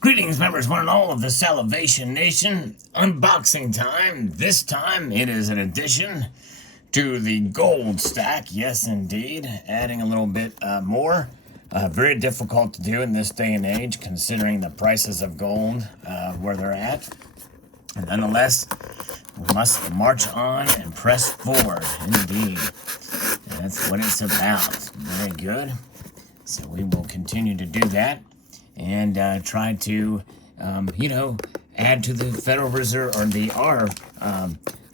Greetings, members, one and all of the Salivation Nation. Unboxing time. This time it is an addition to the gold stack. Yes, indeed. Adding a little bit more. Very difficult to do in this day and age, considering the prices of gold where they're at. And nonetheless, we must march on and press forward. Indeed. That's what it's about. Very good. So we will continue to do that. And try to, add to the Federal Reserve, or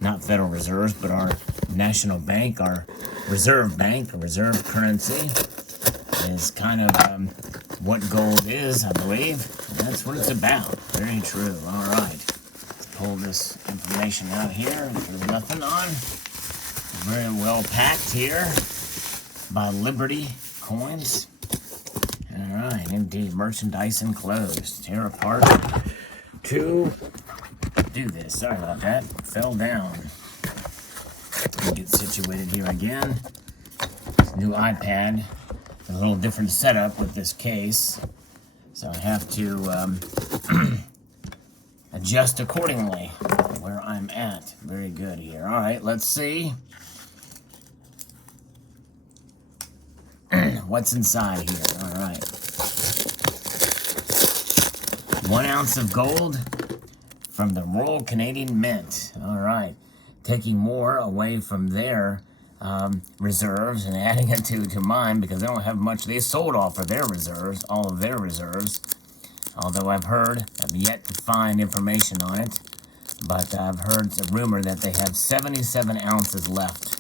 not Federal Reserves, but our national bank, our reserve bank, or reserve currency, is kind of what gold is, I believe. And that's what it's about. Very true. All right. Let's pull this information out here. There's nothing on. Very well packed here by Liberty Coins. Alright, indeed, merchandise enclosed. Tear apart to do this. Sorry about that. Fell down. Let me get situated here again. This new iPad. A little different setup with this case. So I have to adjust accordingly where I'm at. Very good here. Alright, let's see what's inside here. Alright. 1 ounce of gold from the Royal Canadian Mint. Alright. Taking more away from their reserves and adding it to mine, because they don't have much. They sold off of their reserves, all of their reserves. Although I've yet to find information on it, but I've heard a rumor that they have 77 ounces left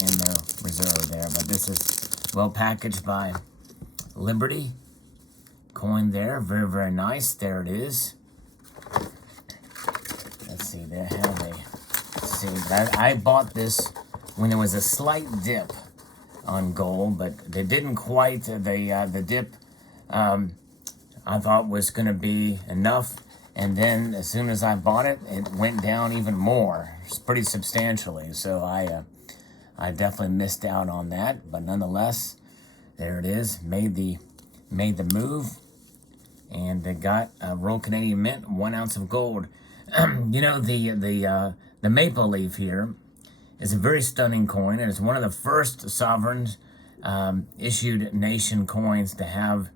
in their reserve there. But this is well packaged by Liberty Coin there. Very, very nice. There it is. Let's see. They have a... Let's see. I bought this when there was a slight dip on gold, but they didn't quite... The dip I thought was going to be enough. And then as soon as I bought it, it went down even more. Pretty substantially. So I definitely missed out on that. But nonetheless, there it is. Made the move. And they got a Royal Canadian Mint, 1 ounce of gold. The maple leaf here is a very stunning coin, and it's one of the first sovereigns issued nation coins to have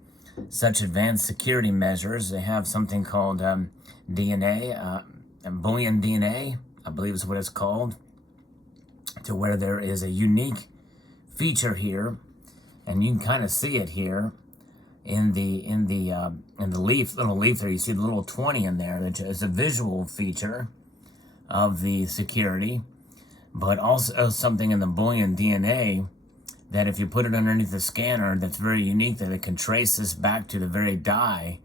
such advanced security measures. They have something called DNA, bullion DNA, I believe is what it's called, to where there is a unique feature here, and you can kind of see it here. In the leaf, little leaf there, you see the little 20 in there. That is a visual feature of the security, but also something in the bullion DNA that if you put it underneath the scanner, that's very unique, that it can trace this back to the very die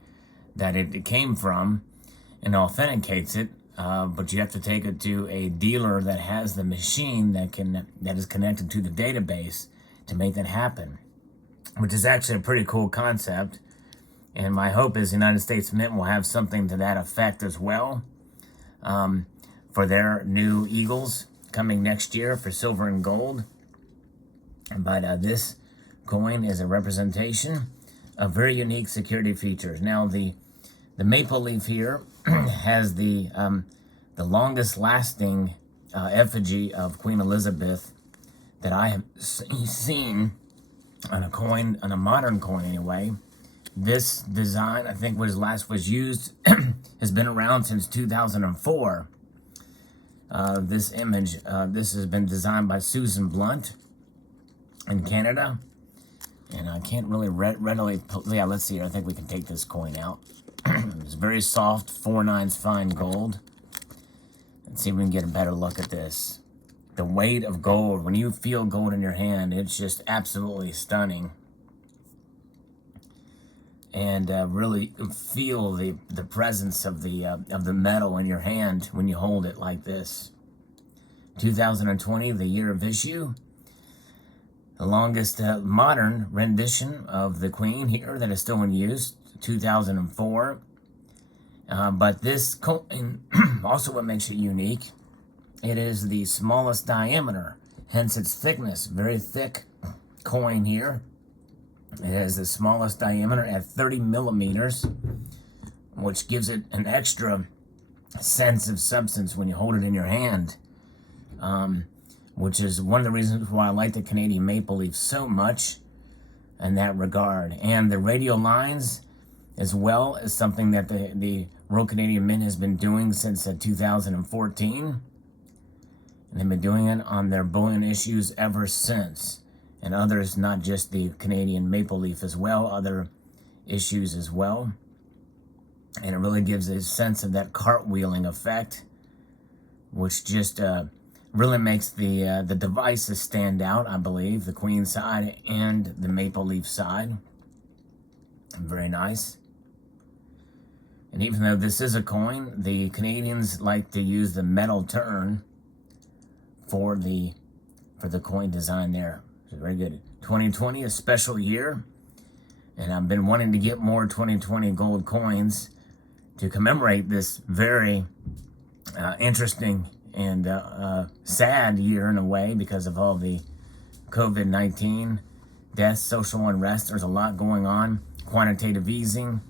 that it came from and authenticates it. But you have to take it to a dealer that has the machine that is connected to the database to make that happen, which is actually a pretty cool concept. And my hope is the United States Mint will have something to that effect as well for their new Eagles coming next year for silver and gold. But this coin is a representation of very unique security features. Now, the maple leaf here has the longest lasting effigy of Queen Elizabeth that I have seen on a coin, on a modern coin anyway. This design, I think, was used, has been around since 2004. This image, this has been designed by Susan Blunt in Canada. And I can't really readily, yeah, let's see here. I think we can take this coin out. It's very soft, 4/9 fine gold. Let's see if we can get a better look at this. The weight of gold, when you feel gold in your hand, it's just absolutely stunning. And really feel the presence of the metal in your hand when you hold it like this. 2020, the year of issue. The longest modern rendition of the Queen here that is still in use, 2004. But this coin, also what makes it unique, it is the smallest diameter, hence its thickness. Very thick coin here. It has the smallest diameter at 30 millimeters, which gives it an extra sense of substance when you hold it in your hand, which is one of the reasons why I like the Canadian maple leaf so much in that regard. And the radial lines as well is something that the Royal Canadian Mint has been doing since 2014. And they've been doing it on their bullion issues ever since. And others, not just the Canadian maple leaf as well, other issues as well. And it really gives a sense of that cartwheeling effect, which just really makes the devices stand out, I believe, the queen side and the maple leaf side. Very nice. And even though this is a coin, the Canadians like to use the metal turn for the coin design there. So very good. 2020, a special year. And I've been wanting to get more 2020 gold coins to commemorate this very interesting and sad year in a way because of all the COVID-19 deaths, social unrest. There's a lot going on. Quantitative easing,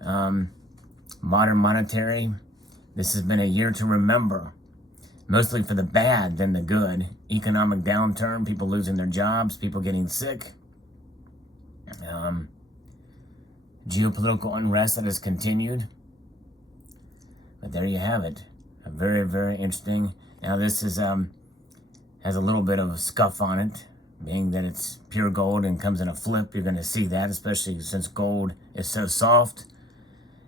modern monetary. This has been a year to remember, mostly for the bad than the good. Economic downturn, people losing their jobs, people getting sick. Geopolitical unrest that has continued. But there you have it. A very, very interesting. Now this is has a little bit of a scuff on it, being that it's pure gold and comes in a flip. You're going to see that, especially since gold is so soft.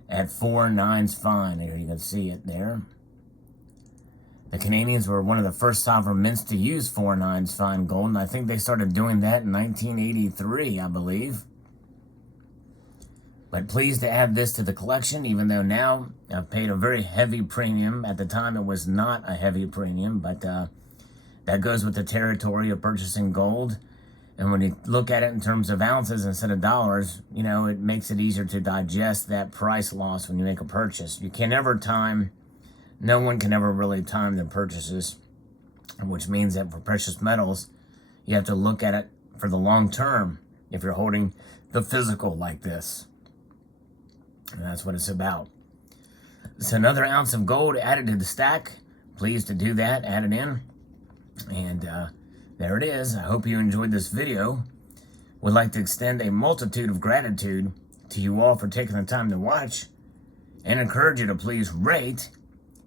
At 4 9s fine. There you can see it there. The Canadians were one of the first sovereign mints to use 4 9s fine gold, and I think they started doing that in 1983, I believe. But pleased to add this to the collection, even though now I've paid a very heavy premium. At the time, it was not a heavy premium, but that goes with the territory of purchasing gold. And when you look at it in terms of ounces instead of dollars, you know, it makes it easier to digest that price loss when you make a purchase. You can never time, no one can ever really time their purchases, which means that for precious metals, you have to look at it for the long term if you're holding the physical like this. And that's what it's about. So another ounce of gold added to the stack. Pleased to do that, add it in. And there it is. I hope you enjoyed this video. Would like to extend a multitude of gratitude to you all for taking the time to watch, and encourage you to please rate,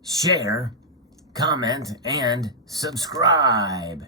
share, comment, and subscribe.